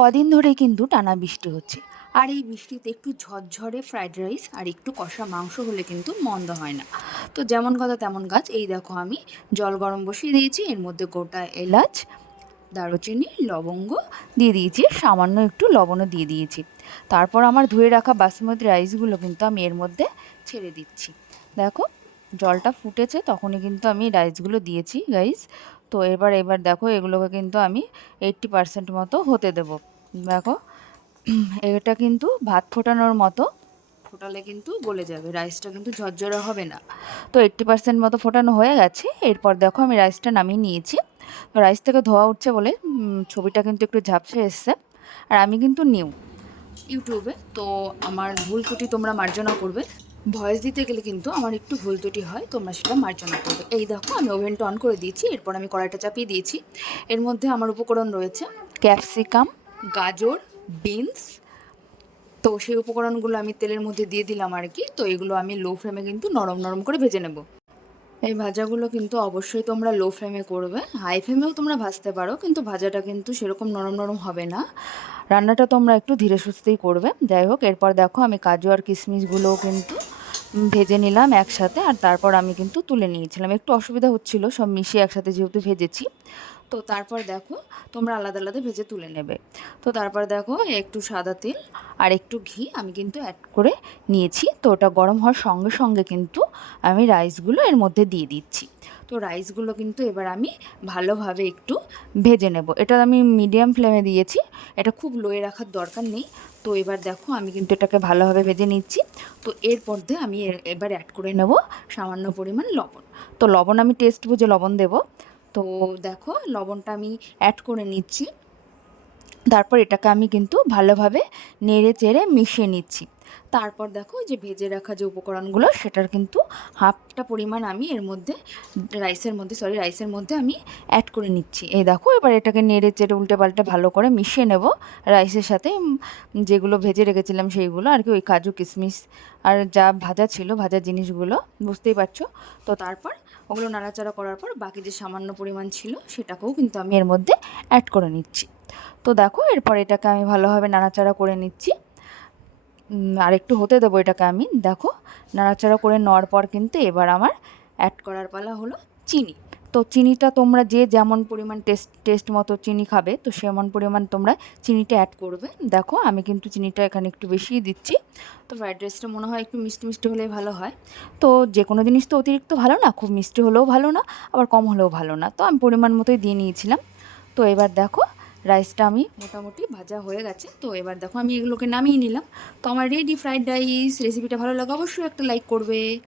কদিন ধরে কিন্তু টানা বৃষ্টি হচ্ছে। আর এই বৃষ্টিতে একটু ঝরঝরে ফ্রাইড রাইস আর একটু কষা মাংস হলে কিন্তু মন্দ হয় না। তো যেমন কথা তেমন গাছ এই দেখো আমি জল গরম বসিয়ে দিয়েছি। এর মধ্যে গোটা এলাচ, দারুচিনি, লবঙ্গ দিয়ে দিয়েছি। সামান্য একটু লবণও দিয়ে দিয়েছি। তারপর আমার ধুয়ে রাখা বাসমতি রাইসগুলো কিন্তু আমি এর মধ্যে ছেড়ে দিচ্ছি। দেখো জলটা ফুটেছে, তখনই কিন্তু আমি রাইসগুলো দিয়েছি গাইস তো এবার এবার দেখো, এগুলোকে কিন্তু আমি এইট্টি পার্সেন্ট মতো হতে দেবো। দেখো, এটা কিন্তু ভাত ফোটানোর মতো, ফোটালে কিন্তু গলে যাবে রাইসটা কিন্তু ঝরঝরে হবে না। তো এইট্টি পার্সেন্ট মতো ফোটানো হয়ে গেছে, এরপর দেখো আমি রাইসটা নামিয়ে নিয়েছি। তো রাইস থেকে ধোয়া উঠছে বলে ছবিটা কিন্তু একটু ঝাপসে এসছে। আর আমি কিন্তু নিউ ইউটিউবে। তো আমার ভুল ত্রুটি তোমরা মার্জনা করবে। ভয়েস দিতে গেলে কিন্তু আমার একটু ভুল ত্রুটি হয়, তোমরা সেটা মার্জনা করবে। এই দেখো, আমি ওভেনটা অন করে দিয়েছি, এরপর আমি কড়াইটা চাপিয়ে দিয়েছি। এর মধ্যে আমার উপকরণ রয়েছে ক্যাপসিকাম, গাজর, বিনস। তো সেই উপকরণগুলো আমি তেলের মধ্যে দিয়ে দিলাম আর কি, তো এগুলো আমি লো ফ্লেমে কিন্তু নরম নরম করে ভেজে নেব। এই ভাজাগুলো কিন্তু অবশ্যই তোমরা লো ফ্লেমে করবে হাই ফ্লেমেও তোমরা ভাজতে পারো, কিন্তু ভাজাটা কিন্তু সেরকম নরম নরম হবে না। রান্নাটা তোমরা একটু ধীরে সুস্থেই করবে, যাই হোক, এরপর দেখো আমি কাজু আর কিশমিশগুলোও কিন্তু ভেজে নিলাম একসাথে আর তারপর আমি কিন্তু তুলে নিয়েছিলাম। একটু অসুবিধা হচ্ছিল, সব মিশিয়ে একসাথে যেহেতু ভেজেছি। তো তারপর দেখো, তোমরা আলাদা আলাদা ভেজে তুলে নেবে। তো তারপর দেখো, একটু সাদা তেল আর একটু ঘি আমি কিন্তু অ্যাড করে নিয়েছি। তো ওটা গরম হওয়ার সঙ্গে সঙ্গে কিন্তু আমি রাইসগুলো এর মধ্যে দিয়ে দিচ্ছি। তো রাইসগুলো কিন্তু এবার আমি ভালোভাবে একটু ভেজে নেব। এটা আমি মিডিয়াম ফ্লেমে দিয়েছি। এটা খুব লোয়ে রাখার দরকার নেই। তো এবার দেখো আমি কিন্তু এটাকে ভালোভাবে ভেজে নিচ্ছি। তো এর মধ্যে আমি এবার অ্যাড করে নেব সামান্য পরিমাণ লবণ। তো লবণ আমি টেস্ট বুঝে লবণ দেব। তো দেখো লবণটা আমি অ্যাড করে নিচ্ছি। তারপর এটাকে আমি কিন্তু ভালোভাবে নেড়ে চেড়ে মিশিয়ে নিচ্ছি। তারপর দেখো যে ভেজে রাখা যে উপকরণগুলো, সেটার কিন্তু হাফটা পরিমাণ আমি এর মধ্যে রাইসের মধ্যে সরি রাইসের মধ্যে আমি অ্যাড করে নিচ্ছি। এই দেখো, এবার এটাকে নেড়ে চেড়ে উল্টে পাল্টে ভালো করে মিশিয়ে নেব। রাইসের সাথে যেগুলো ভেজে রেখেছিলাম সেইগুলো, আর কি ওই কাজু কিশমিশ আর যা ভাজা ছিল, ভাজা জিনিসগুলো, বুঝতেই পারছ? তো তারপর ওগুলো নাড়াচাড়া করার পর বাকি যে সামান্য পরিমাণ ছিল, সেটাকেও কিন্তু আমি এর মধ্যে অ্যাড করে নিচ্ছি। তো দেখো, এরপর এটাকে আমি ভালোভাবে নাড়াচাড়া করে নিচ্ছি। আর একটু হতে দেবো এটাকে আমি। দেখো, নাড়াচাড়া করে নেওয়ার পর কিন্তু এবার আমার অ্যাড করার পালা হলো চিনি। তো চিনিটা তোমরা যে যেমন পরিমাণ টেস্ট টেস্ট মতো চিনি খাবে, তো সেমন পরিমাণ তোমরা চিনিটা অ্যাড করবে। দেখো, আমি কিন্তু চিনিটা এখানে একটু বেশিই দিচ্ছি। তো ফ্রাইড রাইসটা মনে হয় একটু মিষ্টি মিষ্টি হলেই ভালো হয়। তো যে কোনো জিনিস তো অতিরিক্ত ভালো না, খুব মিষ্টি হলেও ভালো না, আবার কম হলেও ভালো না। তো আমি পরিমাণ মতোই দিয়ে নিয়েছিলাম। তো এবার দেখো রাইসটা আমি মোটামুটি ভাজা হয়ে গেছে। তো এবার দেখো আমি এগুলোকে নামিয়ে নিলাম। তো আমার রেডি ফ্রাইড রাইস রেসিপিটা ভালো লাগে অবশ্যই একটা লাইক করবে।